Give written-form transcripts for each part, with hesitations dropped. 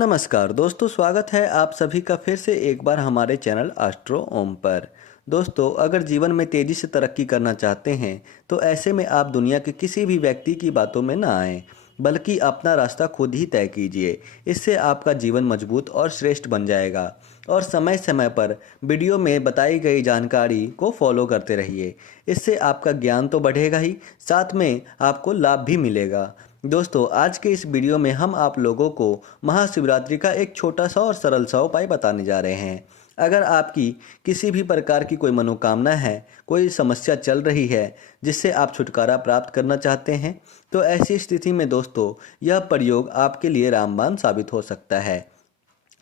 नमस्कार दोस्तों, स्वागत है आप सभी का फिर से एक बार हमारे चैनल एस्ट्रो ओम पर। दोस्तों, अगर जीवन में तेज़ी से तरक्की करना चाहते हैं तो ऐसे में आप दुनिया के किसी भी व्यक्ति की बातों में ना आएं, बल्कि अपना रास्ता खुद ही तय कीजिए। इससे आपका जीवन मजबूत और श्रेष्ठ बन जाएगा। और समय समय पर वीडियो में बताई गई जानकारी को फॉलो करते रहिए। इससे आपका ज्ञान तो बढ़ेगा ही, साथ में आपको लाभ भी मिलेगा। दोस्तों, आज के इस वीडियो में हम आप लोगों को महाशिवरात्रि का एक छोटा सा और सरल सा उपाय बताने जा रहे हैं। अगर आपकी किसी भी प्रकार की कोई मनोकामना है, कोई समस्या चल रही है जिससे आप छुटकारा प्राप्त करना चाहते हैं, तो ऐसी स्थिति में दोस्तों यह प्रयोग आपके लिए रामबाण साबित हो सकता है।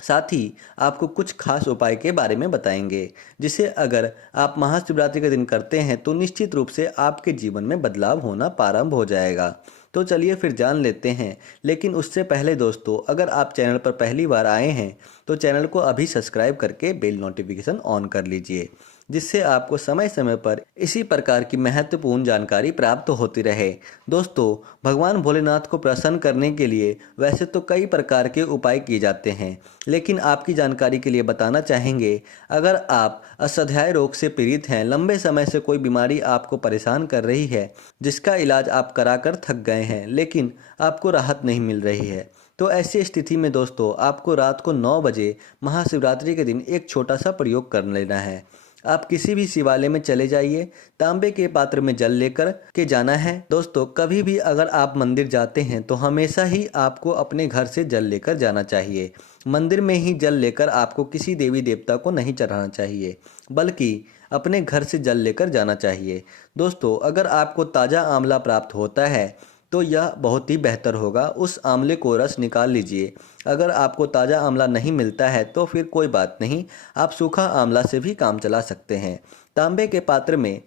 साथ ही आपको कुछ खास उपाय के बारे में बताएंगे, जिसे अगर आप महाशिवरात्रि के दिन करते हैं तो निश्चित रूप से आपके जीवन में बदलाव होना प्रारंभ हो जाएगा। तो चलिए फिर जान लेते हैं। लेकिन उससे पहले दोस्तों, अगर आप चैनल पर पहली बार आए हैं तो चैनल को अभी सब्सक्राइब करके बेल नोटिफिकेशन ऑन कर लीजिए, जिससे आपको समय समय पर इसी प्रकार की महत्वपूर्ण जानकारी प्राप्त होती रहे। दोस्तों, भगवान भोलेनाथ को प्रसन्न करने के लिए वैसे तो कई प्रकार के उपाय किए जाते हैं, लेकिन आपकी जानकारी के लिए बताना चाहेंगे, अगर आप असाध्य रोग से पीड़ित हैं, लंबे समय से कोई बीमारी आपको परेशान कर रही है, जिसका इलाज आप कराकर थक गए हैं लेकिन आपको राहत नहीं मिल रही है, तो ऐसी स्थिति में दोस्तों आपको रात को 9 बजे महाशिवरात्रि के दिन एक छोटा सा प्रयोग कर लेना है। आप किसी भी शिवालय में चले जाइए, तांबे के पात्र में जल लेकर के जाना है। दोस्तों, कभी भी अगर आप मंदिर जाते हैं तो हमेशा ही आपको अपने घर से जल लेकर जाना चाहिए। मंदिर में ही जल लेकर आपको किसी देवी देवता को नहीं चढ़ाना चाहिए, बल्कि अपने घर से जल लेकर जाना चाहिए। दोस्तों, अगर आपको ताज़ा आंवला प्राप्त होता है तो यह बहुत ही बेहतर होगा। उस आंवले को रस निकाल लीजिए। अगर आपको ताज़ा आंवला नहीं मिलता है तो फिर कोई बात नहीं, आप सूखा आंवला से भी काम चला सकते हैं। तांबे के पात्र में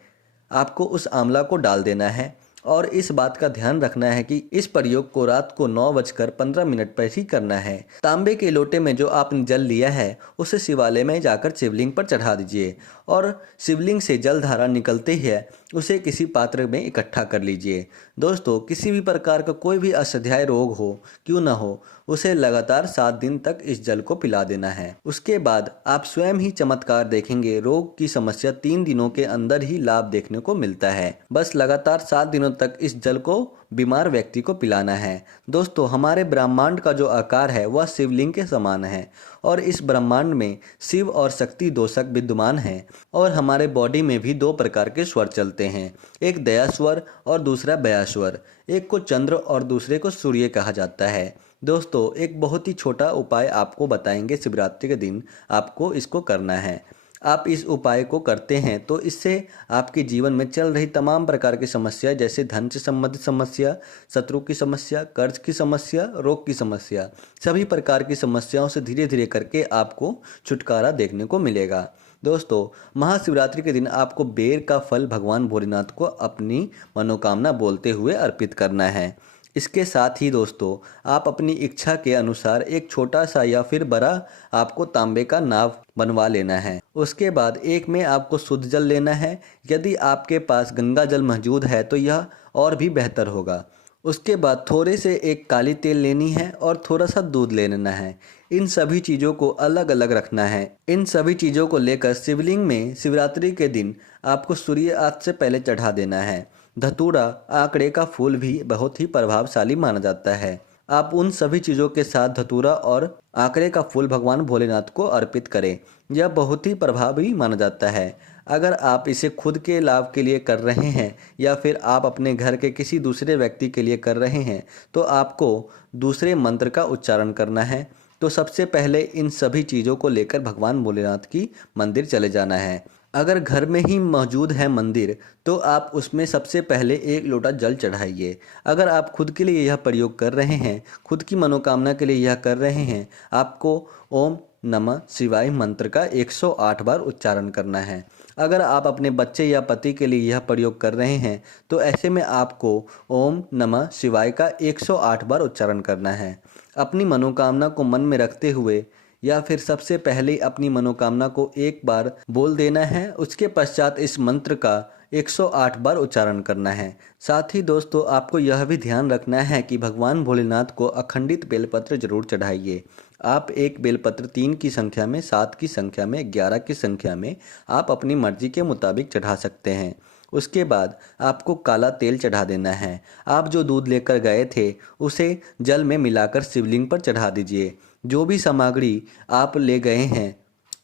आपको उस आंवला को डाल देना है और इस बात का ध्यान रखना है कि इस प्रयोग को रात को 9:15 पर ही करना है। तांबे के लोटे में जो आपने जल लिया है उसे शिवालय में जाकर शिवलिंग पर चढ़ा दीजिए और शिवलिंग से जल धारा निकलते ही उसे किसी पात्र में इकट्ठा कर लीजिए। दोस्तों, किसी भी प्रकार का कोई भी असाध्य रोग हो क्यों ना हो, उसे लगातार 7 दिन तक इस जल को पिला देना है। उसके बाद आप स्वयं ही चमत्कार देखेंगे। रोग की समस्या 3 दिनों के अंदर ही लाभ देखने को मिलता है। बस लगातार 7 दिनों तक इस जल को बीमार व्यक्ति को पिलाना है। दोस्तों, हमारे ब्रह्मांड का जो आकार है वह शिवलिंग के समान है और इस ब्रह्मांड में शिव और शक्ति दोषक विद्यमान हैं और हमारे बॉडी में भी 2 प्रकार के स्वर चलते हैं, एक दया स्वर और दूसरा बया स्वर। एक को चंद्र और दूसरे को सूर्य कहा जाता है। दोस्तों, एक बहुत ही छोटा उपाय आपको बताएंगे। शिवरात्रि के दिन आपको इसको करना है। आप इस उपाय को करते हैं तो इससे आपके जीवन में चल रही तमाम प्रकार की समस्या, जैसे धन से संबंधित समस्या, शत्रु की समस्या, कर्ज की समस्या, रोग की समस्या, सभी प्रकार की समस्याओं से धीरे धीरे करके आपको छुटकारा देखने को मिलेगा। दोस्तों, महाशिवरात्रि के दिन आपको बेर का फल भगवान भोलेनाथ को अपनी मनोकामना बोलते हुए अर्पित करना है। इसके साथ ही दोस्तों, आप अपनी इच्छा के अनुसार एक छोटा सा या फिर बड़ा आपको तांबे का नाव बनवा लेना है। उसके बाद एक में आपको शुद्ध जल लेना है। यदि आपके पास गंगा जल मौजूद है तो यह और भी बेहतर होगा। उसके बाद थोड़े से एक काली तेल लेनी है और थोड़ा सा दूध ले लेना है। इन सभी चीज़ों को अलग अलग रखना है। इन सभी चीज़ों को लेकर शिवलिंग में शिवरात्रि के दिन आपको सूर्यास्त से पहले चढ़ा देना है। धतूरा, आंकड़े का फूल भी बहुत ही प्रभावशाली माना जाता है। आप उन सभी चीज़ों के साथ धतूरा और आंकड़े का फूल भगवान भोलेनाथ को अर्पित करें। यह बहुत ही प्रभावी माना जाता है। अगर आप इसे खुद के लाभ के लिए कर रहे हैं या फिर आप अपने घर के किसी दूसरे व्यक्ति के लिए कर रहे हैं तो आपको दूसरे मंत्र का उच्चारण करना है। तो सबसे पहले इन सभी चीज़ों को लेकर भगवान भोलेनाथ की मंदिर चले जाना है। अगर घर में ही मौजूद है मंदिर तो आप उसमें सबसे पहले 1 लोटा जल चढ़ाइए। अगर आप खुद के लिए यह प्रयोग कर रहे हैं, खुद की मनोकामना के लिए यह कर रहे हैं, आपको ओम नमः शिवाय मंत्र का 108 बार उच्चारण करना है। अगर आप अपने बच्चे या पति के लिए यह प्रयोग कर रहे हैं तो ऐसे में आपको ओम नमः शिवाय का 108 बार उच्चारण करना है। अपनी मनोकामना को मन में रखते हुए या फिर सबसे पहले अपनी मनोकामना को एक बार बोल देना है। उसके पश्चात इस मंत्र का 108 बार उच्चारण करना है। साथ ही दोस्तों, आपको यह भी ध्यान रखना है कि भगवान भोलेनाथ को अखंडित बेलपत्र जरूर चढ़ाइए। आप एक बेलपत्र 3 की संख्या में, 7 की संख्या में, 11 की संख्या में आप अपनी मर्जी के मुताबिक चढ़ा सकते हैं। उसके बाद आपको काला तेल चढ़ा देना है। आप जो दूध लेकर गए थे उसे जल में मिलाकर शिवलिंग पर चढ़ा दीजिए। जो भी सामग्री आप ले गए हैं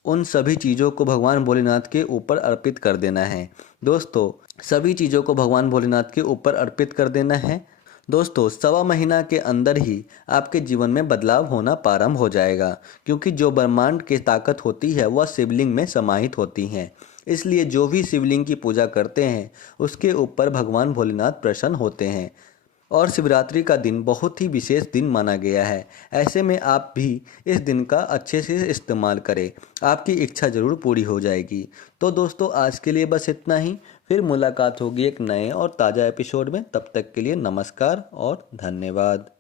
उन सभी चीज़ों को भगवान भोलेनाथ के ऊपर अर्पित कर देना है। दोस्तों, सभी चीज़ों को भगवान भोलेनाथ के ऊपर अर्पित कर देना है। दोस्तों, सवा महीना के अंदर ही आपके जीवन में बदलाव होना प्रारंभ हो जाएगा, क्योंकि जो ब्रह्मांड की ताकत होती है वह शिवलिंग में समाहित होती हैं। इसलिए जो भी शिवलिंग की पूजा करते हैं उसके ऊपर भगवान भोलेनाथ प्रसन्न होते हैं। और शिवरात्रि का दिन बहुत ही विशेष दिन माना गया है। ऐसे में आप भी इस दिन का अच्छे से इस्तेमाल करें, आपकी इच्छा ज़रूर पूरी हो जाएगी। तो दोस्तों, आज के लिए बस इतना ही। फिर मुलाकात होगी एक नए और ताज़ा एपिसोड में। तब तक के लिए नमस्कार और धन्यवाद।